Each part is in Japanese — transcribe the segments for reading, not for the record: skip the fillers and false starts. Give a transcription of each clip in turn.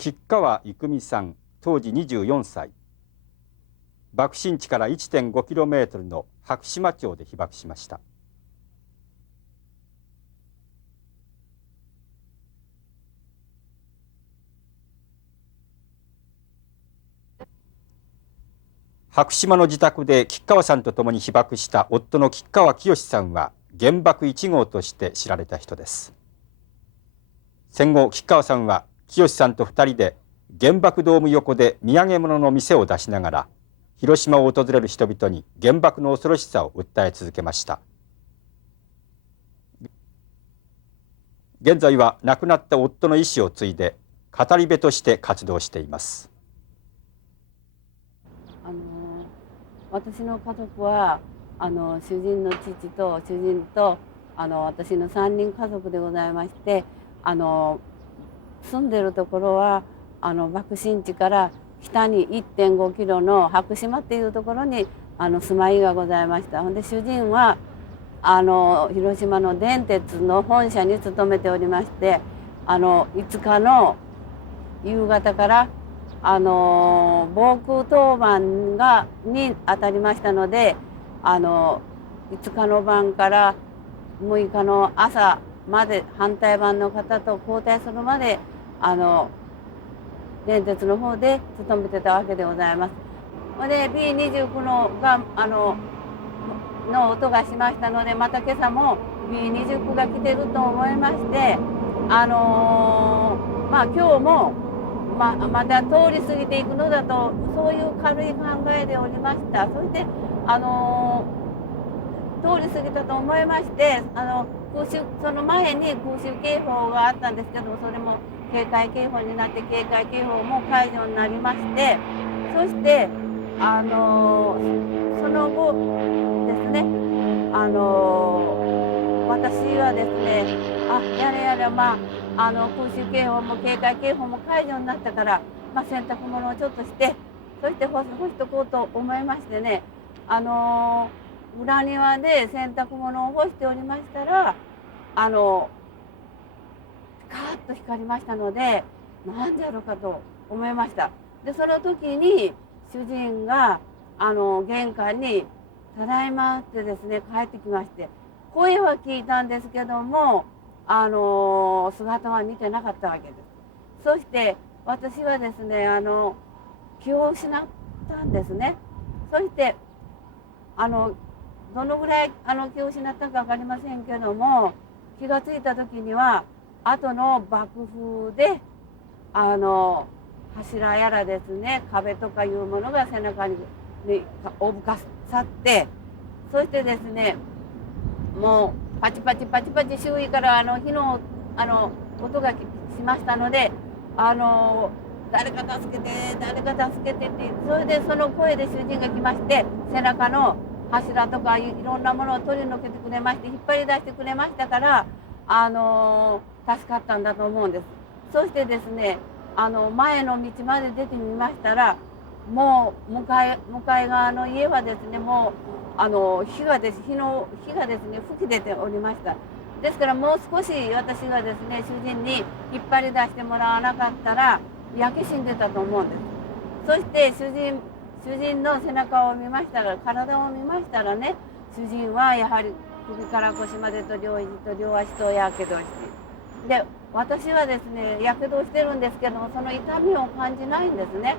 吉川郁美さん、当時24歳。爆心地から 1.5km の白島町で被爆しました。白島の自宅で吉川さんと共に被爆した夫の吉川清さんは原爆1号として知られた人です。戦後吉川さんは清さんと2人で原爆ドーム横で土産物の店を出しながら広島を訪れる人々に原爆の恐ろしさを訴え続けました。現在は亡くなった夫の遺志を継いで語り部として活動しています。私の家族は主人の父と主人と私の3人家族でございまして、住んでるところは爆心地から北に 1.5 キロの白島っていうところに住まいがございました。ほんで主人は広島の電鉄の本社に勤めておりまして、5日の夕方から防空当番に当たりましたので、5日の晩から6日の朝まで反対番の方と交代するまで電鉄の方で勤めてたわけでございます。で B29 の音がしましたので、また今朝も B29 が来てると思いまして、今日もまた通り過ぎていくのだと、そういう軽い考えでおりました。そして通り過ぎたと思いまして、その前に空襲警報があったんですけども、それも警戒警報になって警戒警報も解除になりまして、そしてその後ですね、私はですね、やれやれ空襲警報も警戒警報も解除になったから、洗濯物をちょっとして、そして干しとこうと思いましてね、裏庭で洗濯物を干しておりましたら、カーッと光りましたので、何であるかと思いました。でその時に主人が玄関に「ただいま」ってですね帰ってきまして、声は聞いたんですけども姿は見てなかったわけです。そして私はですね気を失ったんですね。そしてどのぐらい気を失ったか分かりませんけども、気が付いた時には後の爆風で柱やらですね、壁とかいうものが背中におぶかさって、そしてですねもうパチパチパチパチ周囲から火の音がしましたので、誰か助けて誰か助けてって、それでその声で主人が来まして、背中の柱とかいろんなものを取り除けてくれまして、引っ張り出してくれましたから、助かったんだと思うんです。そしてですね前の道まで出てみましたら、もう向かい側の家はですね、もう火がですね吹き出ておりました。ですからもう少し私がですね主人に引っ張り出してもらわなかったら焼け死んでたと思うんです。そして主人の背中を見ましたら、体を見ましたらね、主人はやはり首から腰までと両肘と両足とやけどして、で私はですねやけどしてるんですけども、その痛みを感じないんですね。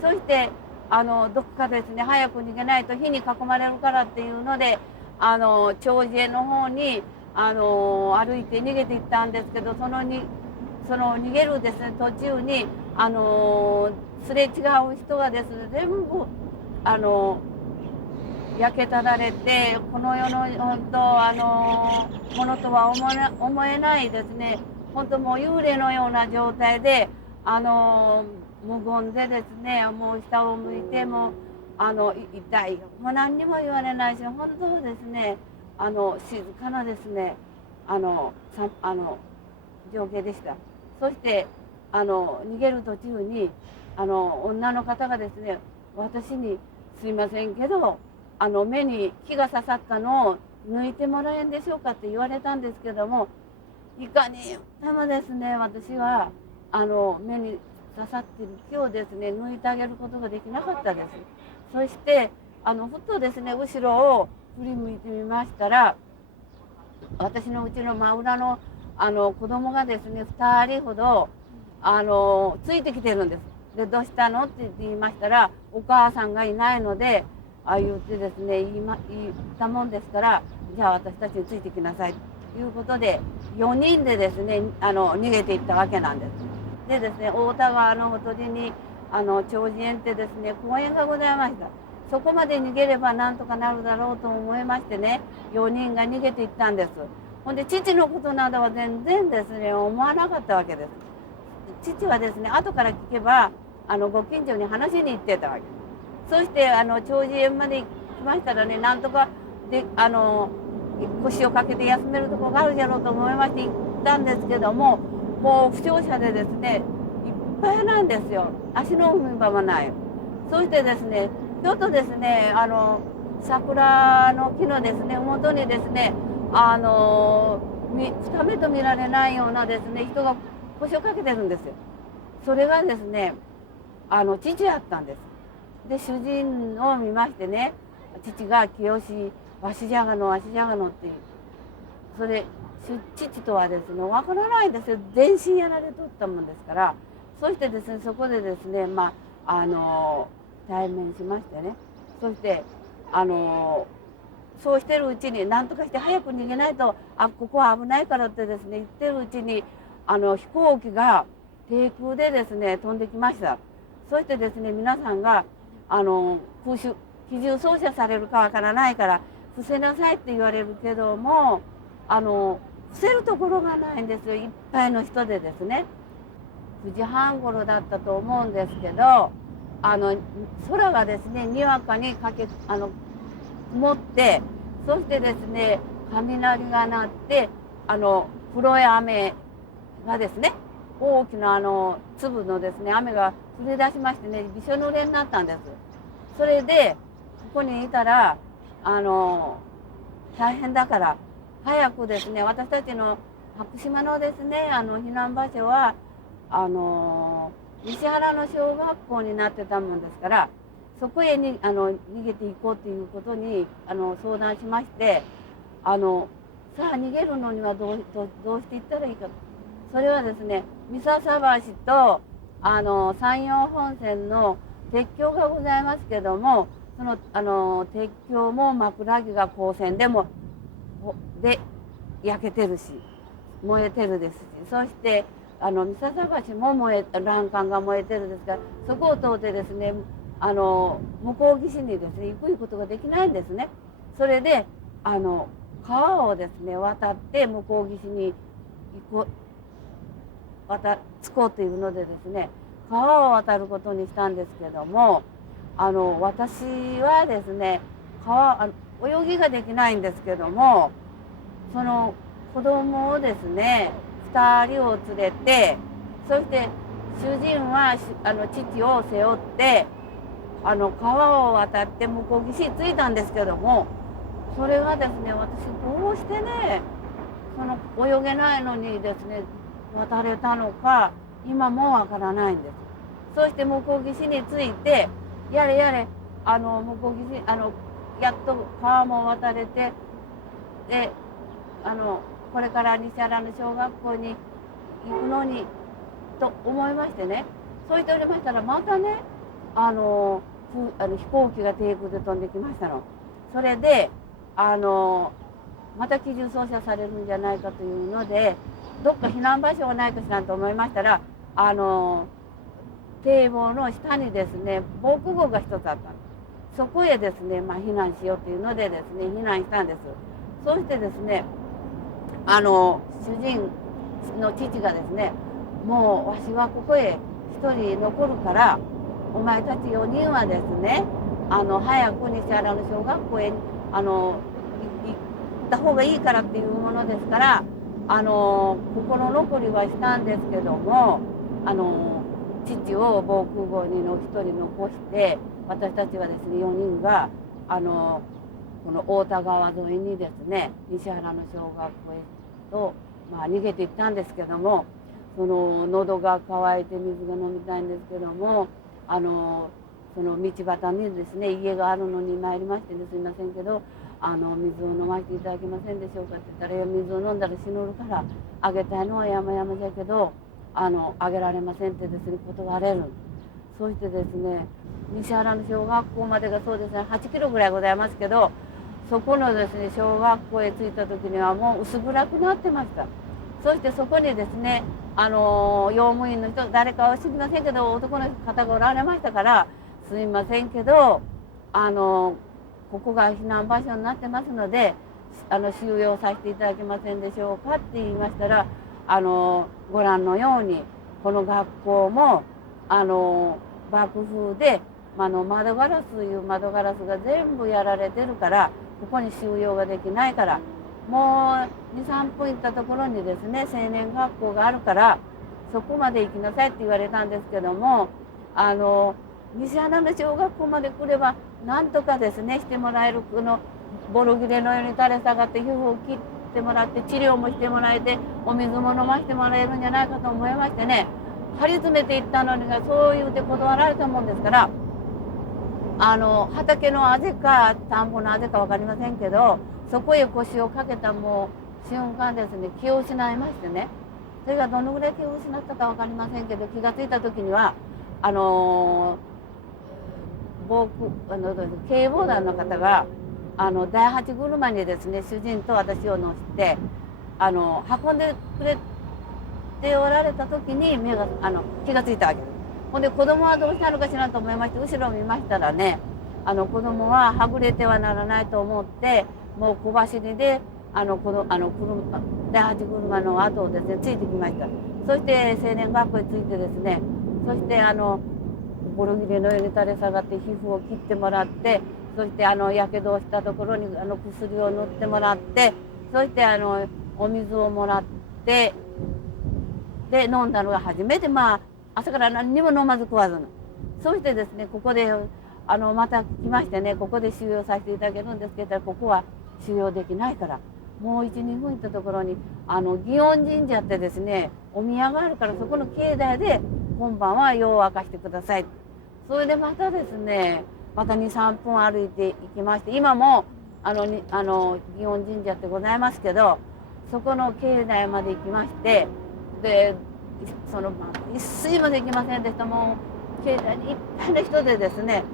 そしてどっかですね早く逃げないと火に囲まれるからっていうので長寿の方に歩いて逃げていったんですけど、その逃げるですね途中にすれ違う人がですね全部焼けただれて、この世の本当ものとは思えないですね、本当もう幽霊のような状態で無言でですね、もう下を向いても痛いもう何にも言われないし、本当ですね静かなですね情景でした。そして逃げる途中に女の方がですね私に「すいませんけど目に木が刺さったのを抜いてもらえんでしょうか」って言われたんですけども、いかにでもですね私は目に刺さっている木をですね抜いてあげることができなかったです。そしてふとですね後ろを振り向いてみましたら、私のうちの真裏の子供がですね2人ほどついてきてるんです。でどうしたのって言いましたら、お母さんがいないので言ってですね言ったもんですから、じゃあ私たちについてきなさいということで4人でですね逃げていったわけなんです。でですね太田川のほとりに長寿園ってですね公園がございました。そこまで逃げればなんとかなるだろうと思いましてね、4人が逃げていったんです。ほんで父のことなどは全然ですね思わなかったわけです。父はですね後から聞けばご近所に話しに行ってたわけ。そして長寿園まで来ましたらね、なんとかで腰をかけて休めるところがあるじゃろうと思いまして行ったんですけども、もう負傷者でですねいっぱいなんですよ。足の踏み場もない。そしてですねちょっとですね桜の木のですね麓にですね二目と見られないようなですね人が腰をかけてるんですよ。それがですね父やったんです。で主人を見ましてね、父が清わしじゃがのわしじゃがのっていう、それ父とはですね分からないんですよ。全身やられとったもんですから。そしてですねそこでですね対面しましてね、そしてそうしてるうちに何とかして早く逃げないとここは危ないからってですね言ってるうちに飛行機が低空でですね飛んできました。そしてですね皆さんが機銃掃射されるかわからないから伏せなさいって言われるけども伏せるところがないんですよ。いっぱいの人でですね。9時半頃だったと思うんですけど空がですねにわかに曇って、そしてですね雷が鳴って黒い雨がですね大きな粒のですね雨が降り出しましてねびしょ濡れになったんです。それでここにいたら大変だから早くですね、私たちの白島のですね避難場所は西原の小学校になってたもんですから、そこへに逃げていこうということに相談しまして、さあ逃げるのにはどうしていったらいいか。それはですね三笹橋と山陽本線の鉄橋がございますけども、その鉄橋も枕木が光線で焼けてるし燃えてるですし、そして三笹橋も欄干が燃えてるですから、そこを通ってですね向こう岸にですね行くことができないんですね。それで川をですね渡って向こう岸に着こうというのでですね川を渡ることにしたんですけども、私はですね泳ぎができないんですけども、その子供をですね2人を連れて、そして主人は父を背負って川を渡って向こう岸に着いたんですけども、それがですね私どうしてね泳げないのにですね渡れたのか今もわからないんです。そして向こう岸に着いてやれ向こう岸やっと川も渡れて、でこれから西原の小学校に行くのにと思いましてね、そう言っておりましたらまたね飛行機が低空で飛んできましたの。それでまた機銃掃射されるんじゃないかというので、どっか避難場所がないかしらと思いましたら堤防の下にですね防空壕が一つあったんです。そこへですね避難しようというのでですね避難したんです。そしてですね主人の父がですね、もうわしはここへ一人残るからお前たち4人はですね早く西原の小学校へ行った方がいいからっていうものですから、心残りはしたんですけども父を防空壕に一人残して、私たちはですね4人がこの太田川沿いにですね西原の小学校へと、逃げていったんですけども、その喉が渇いて水が飲みたいんですけども、その道端にですね家があるのに参りましてね、すいませんけど水を飲ませていただけませんでしょうかって言ったら、いや水を飲んだら死ぬからあげたいのは山々じゃけどあげられませんってですね断れる。そしてですね西原の小学校までがそうですね8キロぐらいございますけど、そこのですね小学校へ着いた時にはもう薄暗くなってました。そしてそこにですね用務員の人誰かは知りませんけど男の方がおられましたから、すいませんけどここが避難場所になってますので収容させていただけませんでしょうかって言いましたら、ご覧のようにこの学校も爆風で窓ガラスいう窓ガラスが全部やられてるから、ここに収容ができないから、もう2、3分行ったところにですね青年学校があるからそこまで行きなさいって言われたんですけども、西花の小学校まで来ればなんとかですねしてもらえる、このボロ切れのように垂れ下がって皮膚を切ってもらって治療もしてもらえてお水も飲ませてもらえるんじゃないかと思いましてね、張り詰めていったのにがそう言うて断られたもんですから、畑のあぜか田んぼのあぜか分かりませんけど、そこへ腰をかけたもう瞬間ですね気を失いましてね、それがどのぐらい気を失ったか分かりませんけど、気が付いた時には警防団の方が第八車にですね主人と私を乗せて運んでくれておられた時に気が付いたわけです。ほんで子供はどうしたのかしらと思いまして後ろを見ましたらね、子供ははぐれてはならないと思ってもう小走りで第八車の後をですねついてきました。そして青年学校へ着いてですね、そしてボロ切れのように垂れ下がって皮膚を切ってもらって、そしてやけどをしたところに薬を塗ってもらって、そしてお水をもらってで飲んだのが初めて、朝から何にも飲まず食わずの。そしてですねここでまた来ましてね、ここで収容させていただけるんですけど、ここは収容できないからもう1、2分行ったところに祇園神社ってですねお宮があるから、そこの境内で今晩は夜を明かしてください。それでまたですねまた2、3分歩いていきまして、今も祇園神社ってございますけど、そこの境内まで行きまして、で一睡もできませんでした。もう境内にいっぱいの人でですね、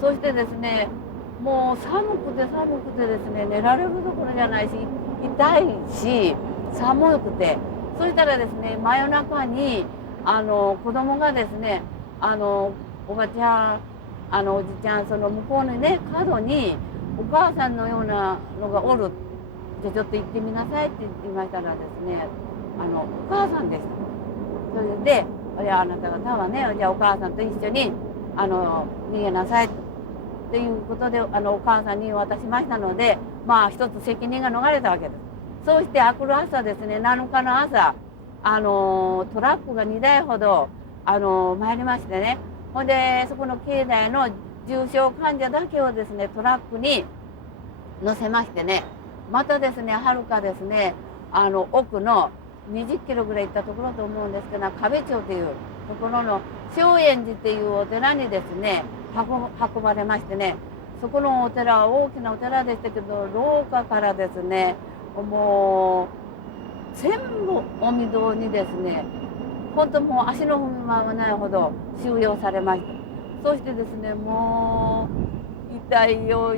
そしてですねもう寒くてですね寝られるところじゃないし痛いし寒くて、そしたらですね真夜中に子供がですねおばちゃんおじちゃんその向こうのね角にお母さんのようなのがおる、じゃちょっと行ってみなさいって言いましたらですねお母さんでした。それであなた方はねじゃあお母さんと一緒に逃げなさいっていうことでお母さんに渡しましたので、一つ責任が逃れたわけです。そうして明くる朝ですね7日の朝トラックが2台ほど参りましてね、ほんでそこの境内の重症患者だけをですねトラックに乗せましてね、またですねはるかですね奥の20キロぐらい行ったところと思うんですけど、壁町というところの正円寺っていうお寺にですね運ばれましてね、そこのお寺は大きなお寺でしたけど、廊下からですねもう全部お御堂にですね本当もう足の踏み間がないほど収容されました。そしてですねもう痛いよ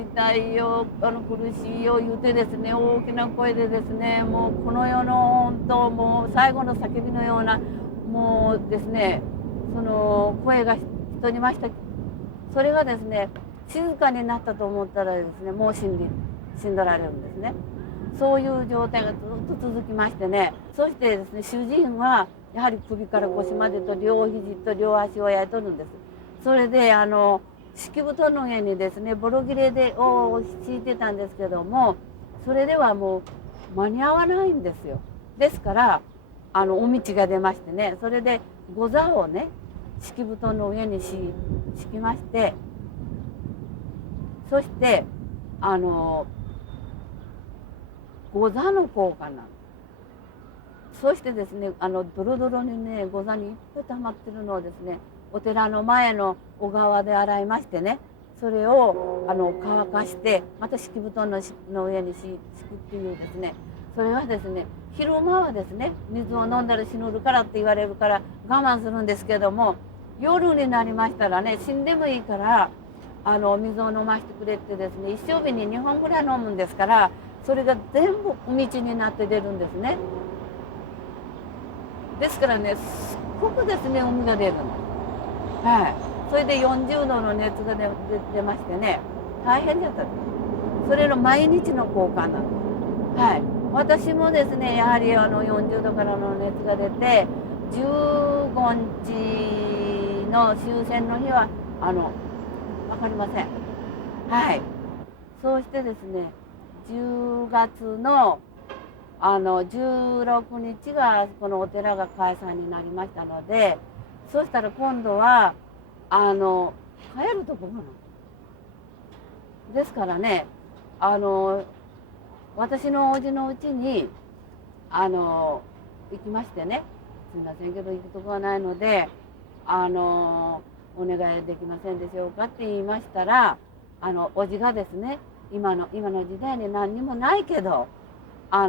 苦しいよ言うてですね大きな声でですねもうこの世の本当もう最後の叫びのようなもうですねその声が人にました。それがですね静かになったと思ったらですねもう死んだられるんですね。そういう状態がずっと続きましてね、そしてですね主人はやはり首から腰までと両肘と両足を焼いとるんです。それで敷布団の上にですねボロ切れを敷いてたんですけども、それではもう間に合わないんですよ。ですからお道が出ましてね、それで御座をね敷布団の上に敷きまして、そして御座の効果なんです。そしてですねドロドロにねござにいっぱい溜まってるのをですねお寺の前の小川で洗いましてね、それを乾かしてまた敷布団の上に敷くっていうですね、それはですね昼間はですね水を飲んだら死ぬるからって言われるから我慢するんですけども、夜になりましたらね死んでもいいから水を飲ませてくれってですね、一生日に2本ぐらい飲むんですから、それが全部道になって出るんですね。ですからねすっごくですね海が出るの。はい、それで40度の熱が出ましてね、大変だった。それの毎日の交換なの。はい、私もですねやはり40度からの熱が出て15日の終戦の日は分かりません。はい、そうしてですね10月の16日がこのお寺が解散になりましたので、そしたら今度は帰るところなのですからね、私のおじのうちに行きましてね、すみませんけど行くとこはないのでお願いできませんでしょうかって言いましたら、おじがですね今の時代に何にもないけどあ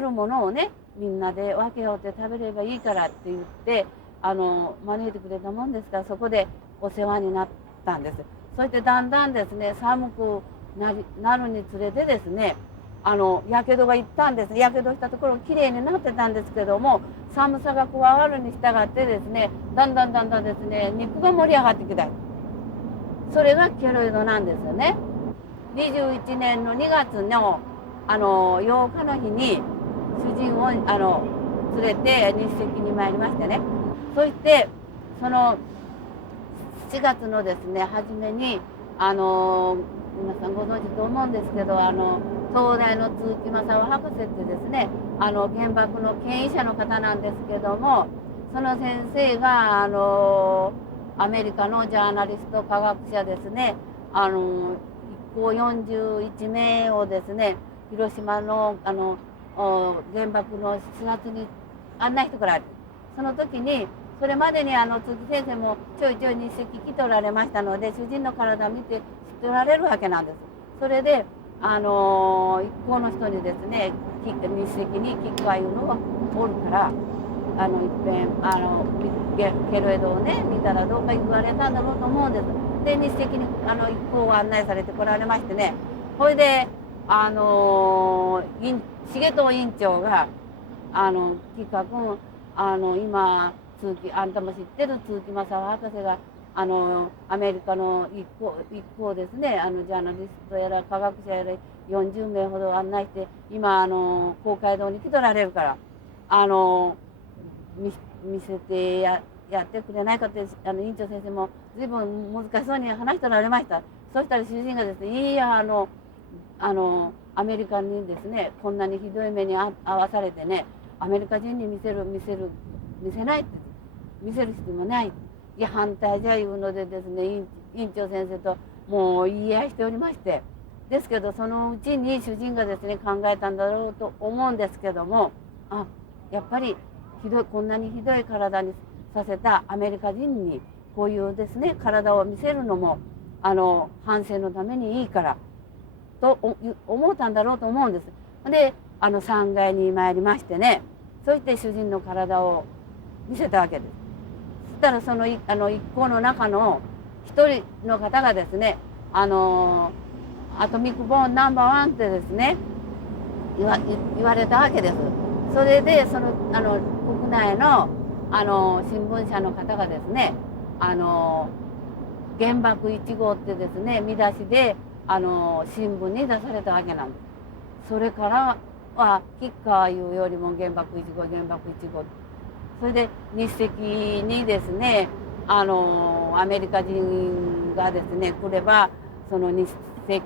るものをねみんなで分けようって食べればいいからって言って招いてくれたもんですから、そこでお世話になったんです。そしてだんだんですね寒くなるにつれてですねやけどがいったんです。やけどしたところきれいになってたんですけども、寒さが加わるに従ってですねだんだんですね肉が盛り上がってきた。それがケロイドなんですよね。21年の2月の8日の日に主人を連れて日赤に参りましてね、そしてその7月のですね初めに皆さんご存知と思うんですけど東大の鈴木正夫博士ってですね原爆の権威者の方なんですけども、その先生がアメリカのジャーナリスト科学者ですね一行41名をですね広島の原爆の視察に案内してこられて、その時にそれまでに鈴木先生もちょいちょい日赤来ておられましたので主人の体を見て知っておられるわけなんです。それで一行の人にですね日赤に菊がいうのがおるからいっぺんケロエドをね見たらどうか言われたんだろうと思うんです。で日赤に一行を案内されてこられましてね、それで重藤院長が菊川君今あんたも知ってる鈴木正夫博士がアメリカの一行ですねジャーナリストやら科学者やら40名ほど案内して今公会堂に来とられるから見せてやってくれないかって院長先生も随分難しそうに話しておられました。そしたら主人がですねいやアメリカにですねこんなにひどい目に遭わされてねアメリカ人に見せないって見せる必要もない、いや反対じゃいうのでですね院長先生ともう言い合いしておりまして、ですけどそのうちに主人がですね考えたんだろうと思うんですけども、やっぱりこんなにひどい体にさせたアメリカ人にこういうですね体を見せるのも反省のためにいいからと思ったんだろうと思うんです。で3階に参りましてね、そして主人の体を見せたわけです。そしたらその一行の中の一人の方がですねアトミックボーンナンバーワンってですね言われたわけです。それでその国内の新聞社の方がですね原爆1号ってですね見出しで新聞に出されたわけなんです。それからは吉川いうよりも原爆1号それで日赤にですねアメリカ人がですね来ればその日赤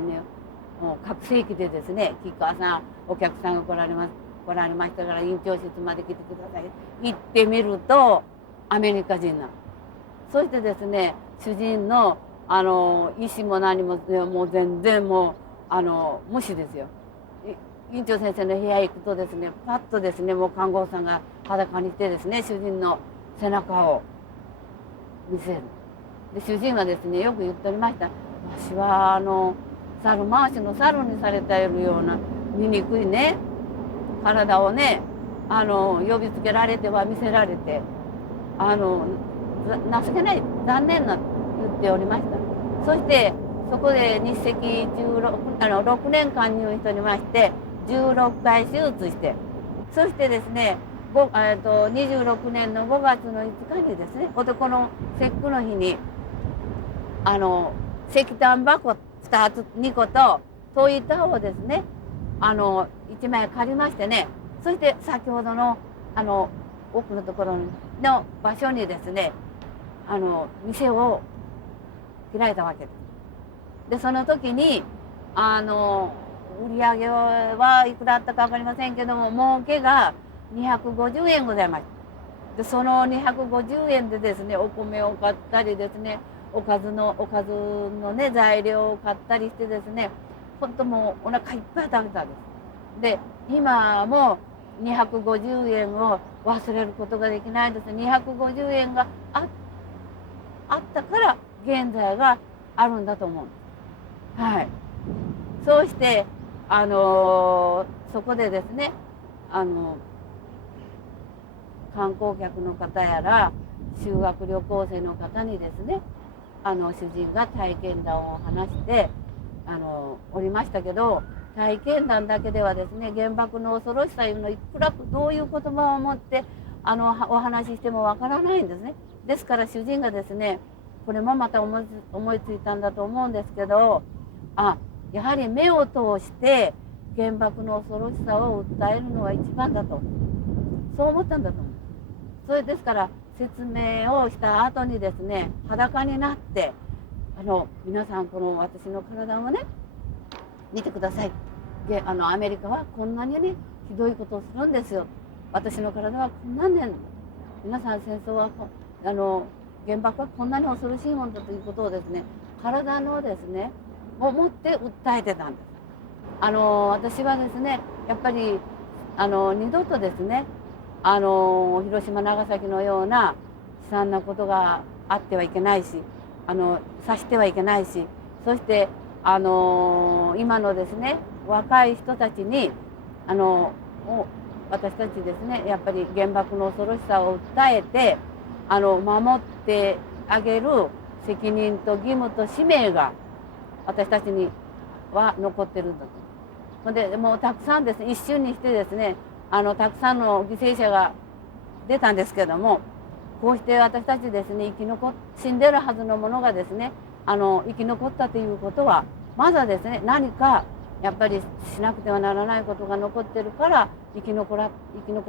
の各世紀でですね吉川さんお客さんが来られましたから院長室まで来てください行ってみるとアメリカ人なの。そしてですね主人の意思も何ももう全然もう無視ですよ。院長先生の部屋へ行くとですね、パッとですね、もう看護婦さんが裸にしてですね、主人の背中を見せる。で主人はですね、よく言っておりました。わしは猿回しの猿にされているような醜いね体をね呼びつけられては見せられて情けない残念な言っておりました。そしてそこで日赤6年間入院しておりまして16回手術して、そしてですね26年の5月の5日にですね、男の節句の日に石炭箱2個と灯板をですね1枚借りましてね、そして先ほどの奥のところの場所にですね店を開いたわけです。でその時に売り上げはいくらあったか分かりませんけども、儲けが250円ございました。でその250円でですねお米を買ったりですねおかずのね材料を買ったりしてですね、本当もうお腹いっぱい食べたんです。で今も250円を忘れることができないです。250円があったから現在があるんだと思うんです。はい。そうしてそこでですね観光客の方やら修学旅行生の方にですね主人が体験談を話しておりましたけど、体験談だけではですね原爆の恐ろしさいうのをいくらどういう言葉を持ってお話ししてもわからないんですね。ですから主人がですねこれもまた思いついたんだと思うんですけど、やはり目を通して原爆の恐ろしさを訴えるのが一番だと、そう思ったんだと思う。それですから説明をした後にですね裸になって皆さんこの私の体をね見てください。でアメリカはこんなにねひどいことをするんですよ。私の体はこんなんで皆さん戦争は原爆はこんなに恐ろしいものだということをですね体のですねを持って訴えてたんです。私はですねやっぱり二度とですね広島長崎のような悲惨なことがあってはいけないしさしてはいけないし、そして今のですね若い人たちに私たちですねやっぱり原爆の恐ろしさを訴えて守ってあげる責任と義務と使命が私たちには残ってるんだと。でもうたくさんですね一瞬にしてですねたくさんの犠牲者が出たんですけども、こうして私たちですね死んでるはずのものがですね生き残ったということはまだですね何かやっぱりしなくてはならないことが残ってるから生き残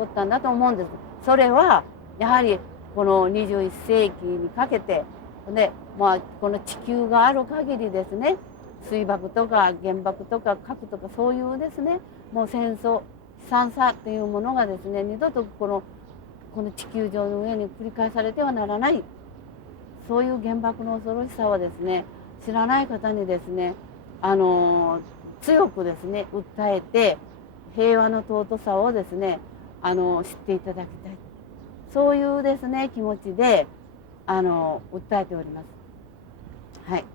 ったんだと思うんです。それはやはりこの21世紀にかけてで、この地球がある限りですね水爆とか原爆とか核とかそういうですねもう戦争悲惨さというものがですね二度とこの地球上の上に繰り返されてはならない、そういう原爆の恐ろしさをですね知らない方にですね強くですね訴えて平和の尊さをですね知っていただきたい、そういうですね気持ちで訴えております。はい。